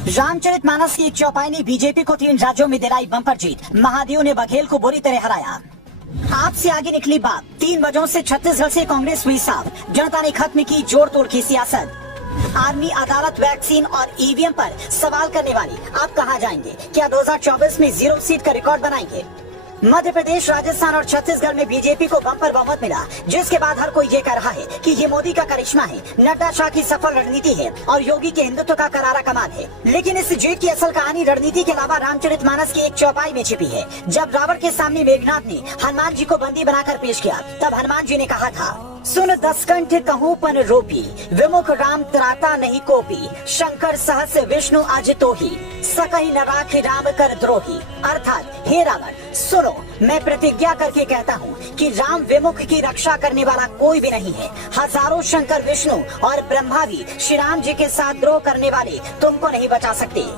रामचरितमानस की एक चौपाई ने बीजेपी को 3 राज्यों में दिलाई बम्पर जीत। महादेव ने बघेल को बुरी तरह हराया। आपसे आगे निकली बात, 3 वजहों से छत्तीसगढ़ से कांग्रेस हुई साफ। जनता ने खत्म की जोड़ तोड़ की सियासत। आर्मी, अदालत, वैक्सीन और ईवीएम पर सवाल करने वाली आप कहां जाएंगे? क्या 2024 में 0 सीट का रिकॉर्ड बनाएंगे? मध्य प्रदेश, राजस्थान और छत्तीसगढ़ में बीजेपी को बम्पर बहुमत मिला, जिसके बाद हर कोई ये कह रहा है कि ये मोदी का करिश्मा है, नड्डा शाह की सफल रणनीति है और योगी के हिंदुत्व का करारा कमाल है। लेकिन इस जीत की असल कहानी रणनीति के अलावा रामचरितमानस की एक चौपाई में छिपी है। जब रावण के सामने मेघनाथ ने हनुमान जी को बंदी बनाकर पेश किया, तब हनुमान जी ने कहा था, सुन 10 कंठ कहूँ पन रोपी, विमुख राम त्राता नहीं कोपी, शंकर सहस विष्णु अजितो ही, सकहि न राखि राम कर द्रोही। अर्थात, हे रावण सुनो, मैं प्रतिज्ञा करके कहता हूँ कि राम विमुख की रक्षा करने वाला कोई भी नहीं है। हजारों शंकर, विष्णु और ब्रह्मा भी श्री राम जी के साथ द्रोह करने वाले तुमको नहीं बचा सकते।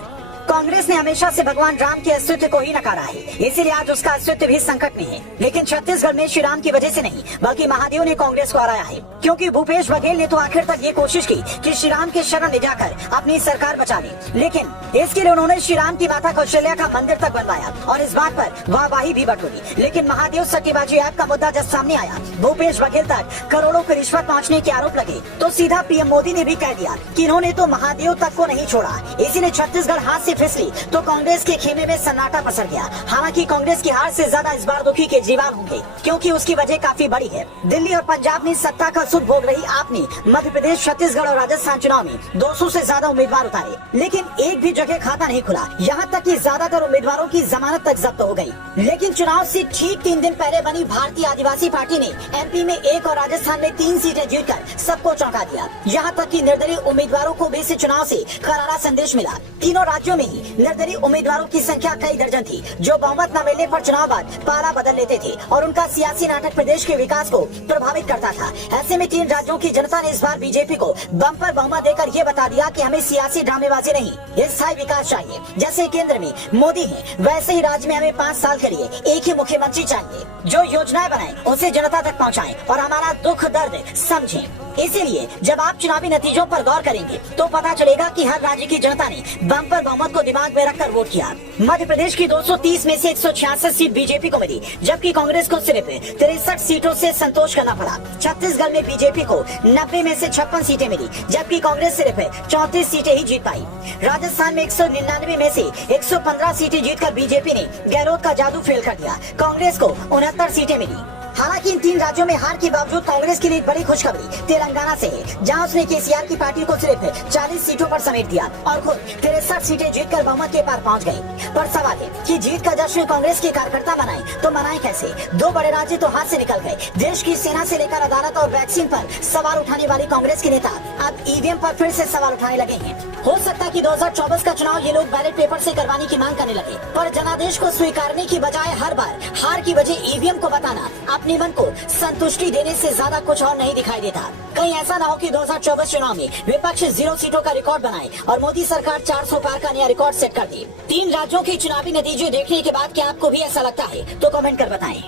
कांग्रेस ने हमेशा से भगवान राम के अस्तित्व को ही नकारा है, इसीलिए आज उसका अस्तित्व भी संकट में है। लेकिन छत्तीसगढ़ में श्री राम की वजह से नहीं, बल्कि महादेव ने कांग्रेस को हराया है। क्योंकि भूपेश बघेल ने तो आखिर तक ये कोशिश की कि श्री राम के शरण ले जाकर अपनी सरकार बचा ले, लेकिन इसके लिए उन्होंने श्री राम की माता कौशल्या का मंदिर तक बनवाया और इस बात पर वाहवाही भी बटोरी। लेकिन महादेव सट्टेबाजी ऐप का मुद्दा जब सामने आया, भूपेश बघेल तक करोड़ों की रिश्वत पहुँचने के आरोप लगे, तो सीधा पीएम मोदी ने भी कह दिया कि इन्होंने तो महादेव तक को नहीं छोड़ा। इसीलिए छत्तीसगढ़ हाथ से फिसली तो कांग्रेस के खेमे में सन्नाटा पसर गया। हालांकि कांग्रेस की हार से ज्यादा इस बार दुखी केजरीवाल होंगे, क्योंकि उसकी वजह काफी बड़ी है। दिल्ली और पंजाब में सत्ता का सुख भोग रही आपने मध्य प्रदेश, छत्तीसगढ़ और राजस्थान चुनाव में 200 से ज्यादा उम्मीदवार उतारे, लेकिन एक भी जगह खाता नहीं खुला। यहाँ तक कि ज्यादातर उम्मीदवारों की जमानत तक जब्त हो गयी। लेकिन चुनाव से ठीक 3 दिन पहले बनी भारतीय आदिवासी पार्टी ने एमपी में 1 और राजस्थान में 3 सीटें जीतकर सबको चौंका दिया। यहाँ तक कि निर्दलीय उम्मीदवारों को भी इस चुनाव से करारा संदेश मिला। तीनों राज्यों में ही निर्दलीय उम्मीदवारों की संख्या कई दर्जन थी, जो बहुमत न मिलने पर चुनाव बाद पाला बदल लेते थे और उनका सियासी नाटक प्रदेश के विकास को प्रभावित करता था। ऐसे में 3 राज्यों की जनता ने इस बार बीजेपी को बम्पर बहुमत देकर ये बता दिया कि हमें सियासी ड्रामेबाजी नहीं, स्थायी विकास चाहिए। जैसे केंद्र में मोदी है, वैसे ही राज्य में हमें 5 साल के लिए एक ही मुख्यमंत्री चाहिए, जो योजनाएं बनाए उसे जनता तक पहुँचाए और हमारा दुख दर्द समझे। इसीलिए जब आप चुनावी नतीजों पर गौर करेंगे तो पता चलेगा कि हर राज्य की जनता ने बम्पर बहुमत को दिमाग में रखकर वोट किया। मध्य प्रदेश की 230 में से 166 सीट बीजेपी को मिली, जबकि कांग्रेस को सिर्फ 63 सीटों से संतोष करना पड़ा। छत्तीसगढ़ में बीजेपी को 90 में से 56 सीटें मिली, जबकि कांग्रेस सिर्फ 34 सीटें ही जीत पाई। राजस्थान में 199 में से 115 सीटें जीतकर बीजेपी ने गहलोत का जादू फेल कर दिया। कांग्रेस को 69 सीटें मिली। हालांकि इन 3 राज्यों में हार के बावजूद कांग्रेस के लिए एक बड़ी खुशखबरी तेलंगाना से है, जहां उसने केसीआर की पार्टी को सिर्फ 40 सीटों पर समेट दिया और खुद 63 सीटें जीतकर बहुमत के पार पहुंच गई। पर सवाल है कि जीत का जश्न कांग्रेस के कार्यकर्ता मनाए तो मनाए कैसे? 2 बड़े राज्य तो हाथ से निकल गए। देश की सेना से लेकर अदालत और वैक्सीन पर सवाल उठाने वाली कांग्रेस के नेता अब ईवीएम पर फिर से सवाल उठाने लगे हैं। हो सकता है कि 2024 का चुनाव ये लोग बैलेट पेपर से करवाने की मांग करने लगे, पर जनादेश को स्वीकारने की बजाय हर बार हार की वजह ईवीएम को बताना अपने मन को संतुष्टि देने से ज्यादा कुछ और नहीं दिखाई देता। कहीं ऐसा ना हो कि 2024 चुनाव में विपक्ष 0 सीटों का रिकॉर्ड बनाए और मोदी सरकार 400 पार का नया रिकॉर्ड सेट कर दे। 3 राज्यों के चुनावी नतीजे देखने के बाद क्या आपको भी ऐसा लगता है? तो कमेंट कर बताएं।